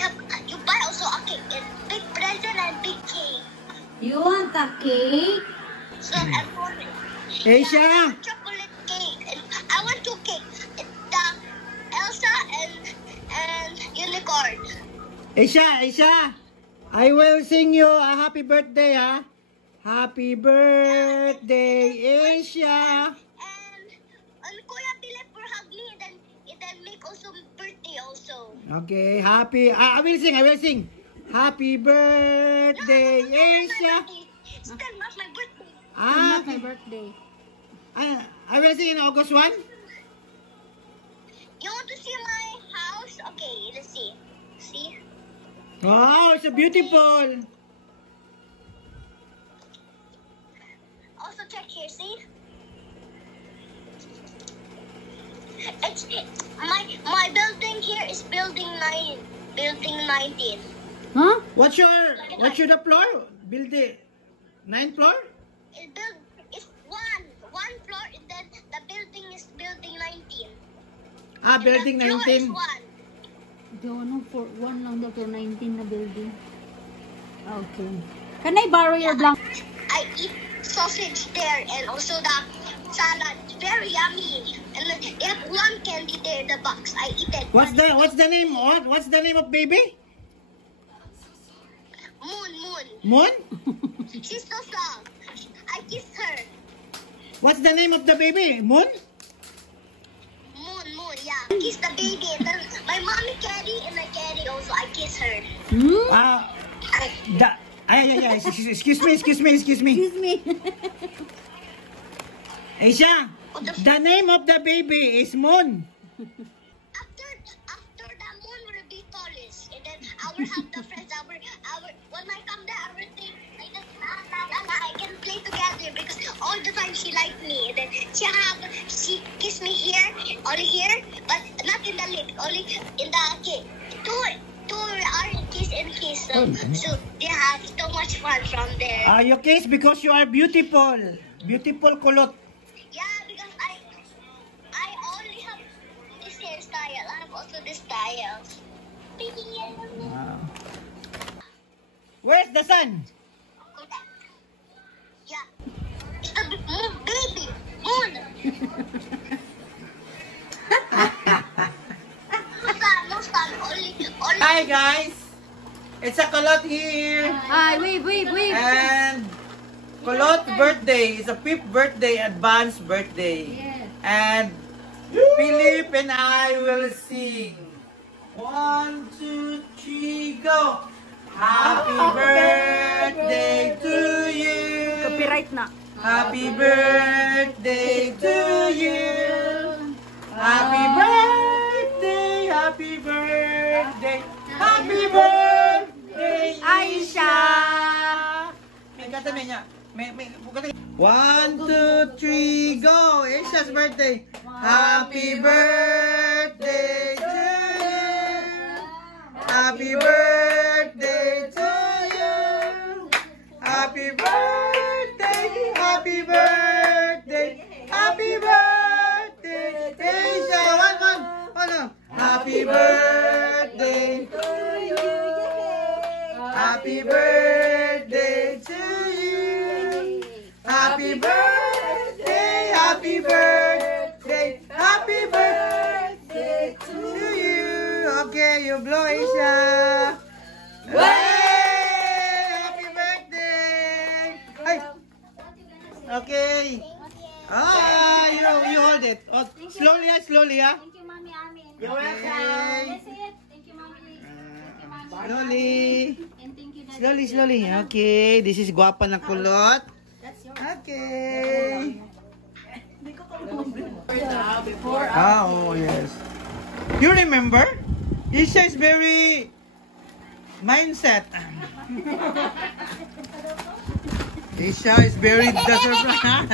Yeah, you buy also a cake. And big present and big cake. You want a cake? So I want it. Asia! Yeah, chocolate cake. And I want two cakes. It's the Elsa and unicorn. Asia! I will sing you a happy birthday, ha? Happy birthday, Asia! And Kuya Philip for hug me and then make also birthday also. Okay, happy. I will sing. Happy birthday, Asia! Still not my birthday. Not my birthday. I will sing in August 1. You want to see my house? Okay, let's see. See? Wow, it's so beautiful. Also check here, see? It's my building here is building 19. Huh? What's your the floor? Building 9th floor? It's one floor and then the building is building 19. Building The floor is 19. one. Don't know, for one lang daw for 19 na building. Okay. Can I borrow your blanket? I eat sausage there and also the salad. Very yummy. And then they have one candy there in the box. I eat it. What's the name? What's the name of baby? Moon. Moon? She's so soft. I kiss her. What's the name of the baby? Moon? Moon, yeah. Kiss the baby. And then my mommy carry and I carry also. I kiss her. Yeah. Excuse me. Excuse me. Asia, the name of the baby is Moon. After the moon will be tallest, and then I will have the friends. When I come there, I will think like this. I can play together because all the time she liked me. And then she kissed me here, only here, but not in the lip, only in the cake. Two are kiss and kiss. So they have so much fun from there. You kiss because you are beautiful. Beautiful kulot. Yeah, because I only have this hairstyle. I have also this style. Wow. Where's the sun? Yeah. It's the moon, baby. Moon. No sun. Only. Hi guys, it's a kulot here. Hi, wait. And Kulot's birthday is a 5th birthday, advanced birthday. Yes. And Philip and I will sing. 1, 2, 3, go! Happy birthday to you. Copyright na. Happy birthday to you. Happy birthday, happy birthday, happy birthday, Aisha. May kata niya. One, two, three, go! Aisha's birthday. Happy birthday to you. Happy birthday to you. Happy birthday, happy birthday, happy birthday, Aisha. One. Happy birthday to you. Happy birthday to you. Happy birthday, happy birthday, happy birthday to you. Okay, you blow, Aisha. Happy birthday. Hey. Okay. You hold it. Oh, slowly, ah. Thank you, Mommy Ami. You're welcome. That's it. Thank you, Mommy. Thank you, Mommy. Slowly. And thank you, Daddy. Slowly. Okay, this is guwapa na kulot. That's yours. Okay. Before. Oh, yes. You remember? Isha is very mindset. Isha is very the surprise.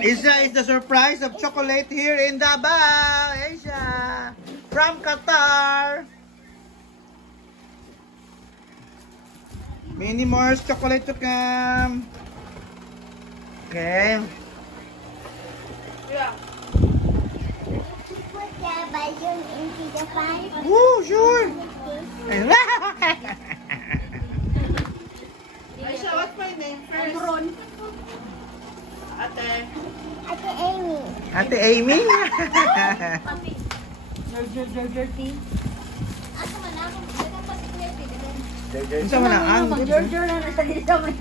Isha is the surprise of chocolate here in Davao. Isha from Qatar. Many more chocolate to come. Okay. balloon into the fire? Woo, sure. Aisha, what's my name first? Ron. Ate. Ate Amy. Ate Amy. Dirty. Unsa man ang Mag-dirty na sa dito man.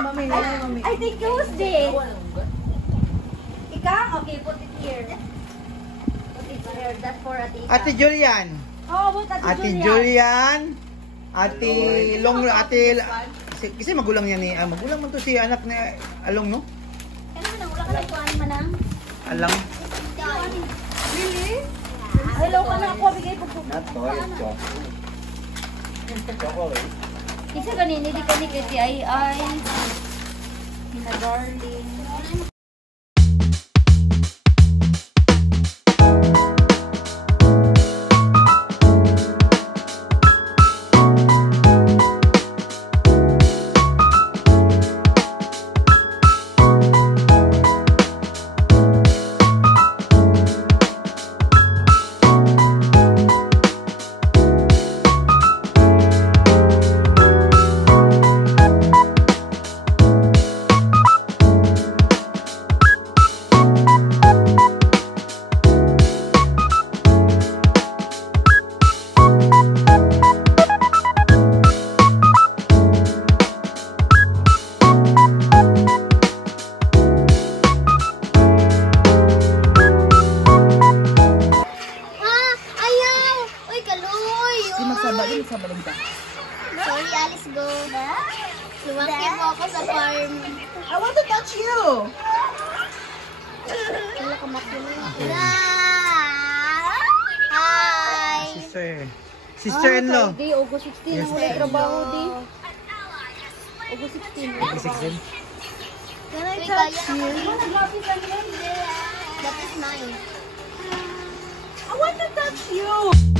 Mami, mami. I think Tuesday. Ika? Okay, put it here. Put it here. That's for Ate Ika. Ate Julian. Oh, what Ate Julian. Ate Long, ate kasi magulang niya ni magulang man to si anak ni Along, no? Ano man ang wala ka nagkuhan man ang? Alang. Really? Hello ka na ako, bigay po po. Not toy, chocolate. Isa kanini, di ka ni kasi ay. Hina darling. Sorry, Alice, go. Lumaki po ako sa farm. I want to touch you. Wala ka Hi! Sister-in-law. Di, August 16 ang wala trabaho di. August 16. Can I touch you? That is mine. I want to touch you.